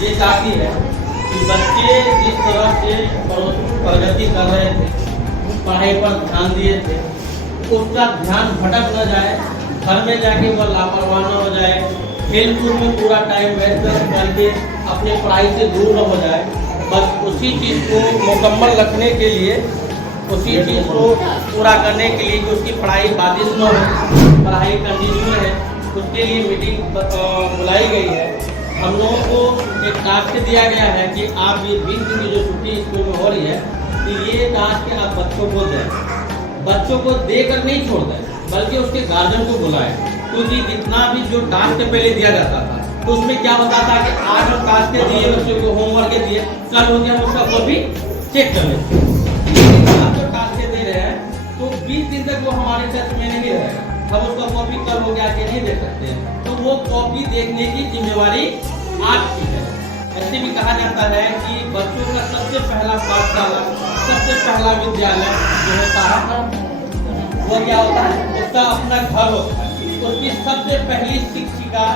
ये चाहती है कि बच्चे जिस तरह से प्रगति कर रहे थे, पढ़ाई पर ध्यान दिए थे, उसका ध्यान भटक न जाए, घर में जाके वह लापरवाह न हो जाए, खेल कूद में पूरा टाइम वेस्ट करके अपने पढ़ाई से दूर न हो जाए। बस उसी चीज़ को मुकम्मल रखने के लिए, उसी चीज़ को पूरा करने के लिए कि उसकी पढ़ाई बाधित न हो, पढ़ाई कंटिन्यू है, उसके लिए मीटिंग बुलाई गई है। हम लोगों को एक टास्क दिया गया है कि आप ये 20 दिन की जो छुट्टी स्कूल में हो रही है, तो ये टास्क आप बच्चों को दें, बच्चों को देकर नहीं छोड़ दें, बल्कि उसके गार्जियन को बुलाएं। क्योंकि जितना भी जो टास्क पहले दिया जाता था, तो उसमें क्या होता था कि आज हम टास्क दिए, बच्चों को होमवर्क दिए, कल हो गया उसका कॉपी चेक कर लेते। आप जो टास्क दे रहे हैं तो 20 दिन तक वो हमारे टच में नहीं रहेगा, हम उसका कॉपी कल हो गया कि नहीं देख सकते हैं। तो वो कॉपी देखने की जिम्मेवारी आपकी है। ऐसे भी कहा जाता है कि बच्चों का सबसे पहला पाठशाला, सबसे पहला विद्यालय जो होता है वो क्या होता है, उसका अपना घर होता है। उसकी सबसे पहली शिक्षिका,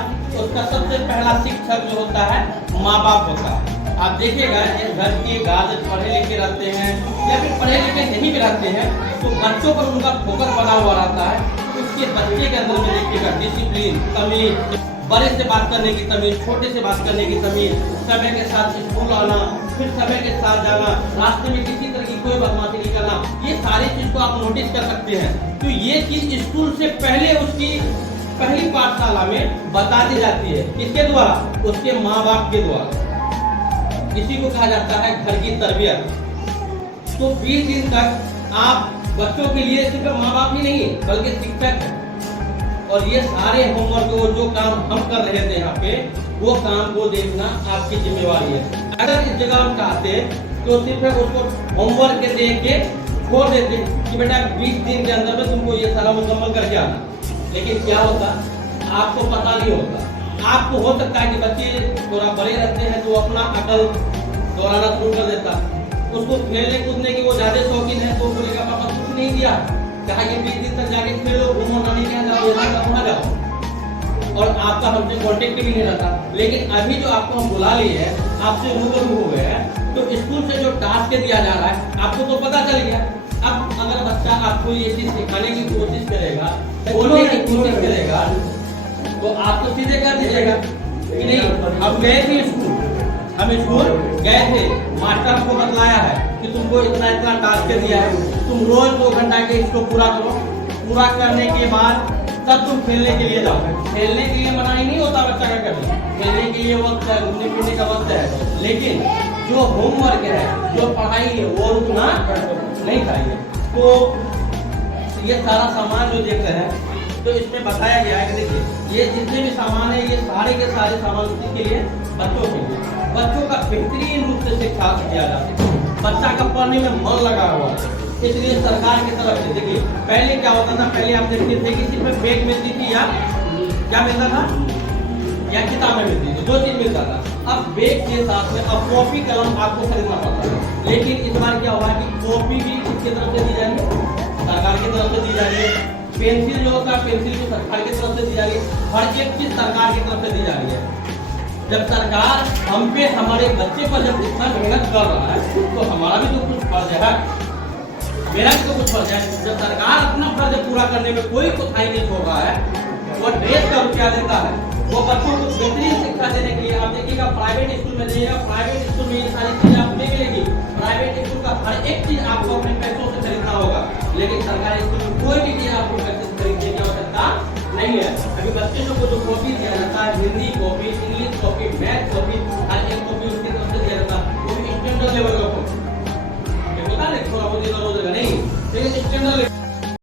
उसका सबसे पहला शिक्षक जो होता है माँ बाप होता है। आप देखिएगा इस घर के गार्जियन पढ़े लिखे रहते हैं या फिर पढ़े लिखे नहीं भी रहते हैं, तो बच्चों पर उनका फोकस बना हुआ रहता है। उसके बच्चे के अंदर में देखिएगा डिसिप्लिन, तमीज, बड़े से बात करने की तमीज, छोटे से बात करने की तमीज, समय के साथ स्कूल आना, फिर समय के साथ जाना, रास्ते में किसी तरह की कोई बदमाशी नहीं करना, ये सारी चीज को आप नोटिस कर सकते हैं। तो ये चीज स्कूल से पहले उसकी पहली पाठशाला में बता दी जाती है। किसके द्वारा? उसके माँ बाप के द्वारा। इसी को कहा जाता है घर की तरबियत। तो 20 दिन तक आप बच्चों के लिए सिर्फ माँ बाप ही नहीं बल्कि शिक्षक है, और ये सारे होमवर्क वो जो काम हम कर रहे थे यहाँ पे, वो काम को देखना आपकी जिम्मेवारी है। अगर इस जगह हम चाहते तो सिर्फ उसको होमवर्क के दे के छोड़ देते कि बेटा 20 दिन के अंदर में तुमको ये सारा मुकम्मल करके आना, लेकिन क्या होता आपको पता नहीं होता। आपको हो सकता है कि बच्चे थोड़ा बड़े रहते हैं तो अपना अकल दोहराना शुरू कर देता, उसको खेलने कूदने की वो ज्यादा शौकीन है, तो बोलेगा पापा कुछ नहीं दिया, कहा ये 20 दिन तक जाके खेलो, घूमो, नानी के यहाँ जाओ, यहाँ जाओ, वहाँ जाओ, और आपका हमसे कॉन्टेक्ट भी नहीं रहता। लेकिन अभी जो आपको हम बुला लिए हैं, आपसे रूबरू हो गए हैं, तो स्कूल से जो टास्क दिया जा रहा है आपको तो पता चल गया। अब अगर बच्चा आपको ये चीज सिखाने की कोशिश करेगा, बोलने की कोशिश करेगा, तो आप तो सीधे कर दीजिएगा कि नहीं हम गए थे स्कूल, हम स्कूल गए थे, मास्टर को बतलाया है कि तुमको इतना इतना टास्क दिया है, तुम रोज 2 घंटा के इसको पूरा करो, पूरा करने के बाद तब तुम खेलने के लिए जाओ। खेलने के लिए मना ही नहीं होता बच्चा का करना, खेलने के लिए वक्त है, घूमने फिरने का वक्त है, लेकिन जो होमवर्क है, जो पढ़ाई है, वो रुकना नहीं चाहिए। तो ये सारा सामान जो देख रहे हैं, तो इसमें बताया गया है कि देखिए ये जितने भी सामान है, ये सारे के सारे सामान उसी के लिए, बच्चों के लिए, बच्चों का बेहतरीन रूप से शिक्षा किया जाता है, बच्चा का पढ़ने में मन लगा हुआ है। इसलिए सरकार की तरफ से देखिए पहले क्या होता था, पहले आप देखते थे कि सिर्फ बैग मिलती थी या क्या मिलता था, या किताबें मिलती थी, 2 चीज मिलता था। अब बैग के साथ में अब कॉपी कलम आपको खरीदना पड़ता है। लेकिन इस बार क्या हुआ कि कॉपी भी किसकी तरफ से दी जा रही है, सरकार की तरफ से दी जा रही है। पेंसिल जो होता है, पेंसिल भी सरकार की तरफ से दी जा रही है। हर एक चीज सरकार की तरफ से दी जा रही है। जब सरकार हम पे, हमारे बच्चे पर जब इतना मेहनत कर रहा है, तो हमारा भी तो कुछ फर्ज है, मेरा भी तो कुछ फर्ज है। जब सरकार अपना फर्ज पूरा करने में कोई कोताही नहीं छोड़ रहा है, वो ड्रेस का रुपया देता है, वो बच्चों को बेहतरीन शिक्षा देने के लिए। आप देखिएगा प्राइवेट स्कूल में जाइएगा, प्राइवेट स्कूल में ये सारी चीजें आपको नहीं मिलेगी। प्राइवेट स्कूल का हर एक चीज आपको अपने पैसों से खरीदना होगा, लेकिन सरकारी स्कूल में कोई भी चीज आपको पैसे से खरीदने की आवश्यकता नहीं है। अभी बच्चे को जो कॉपी दिया जाता है, Hindi copy, English copy, math copy,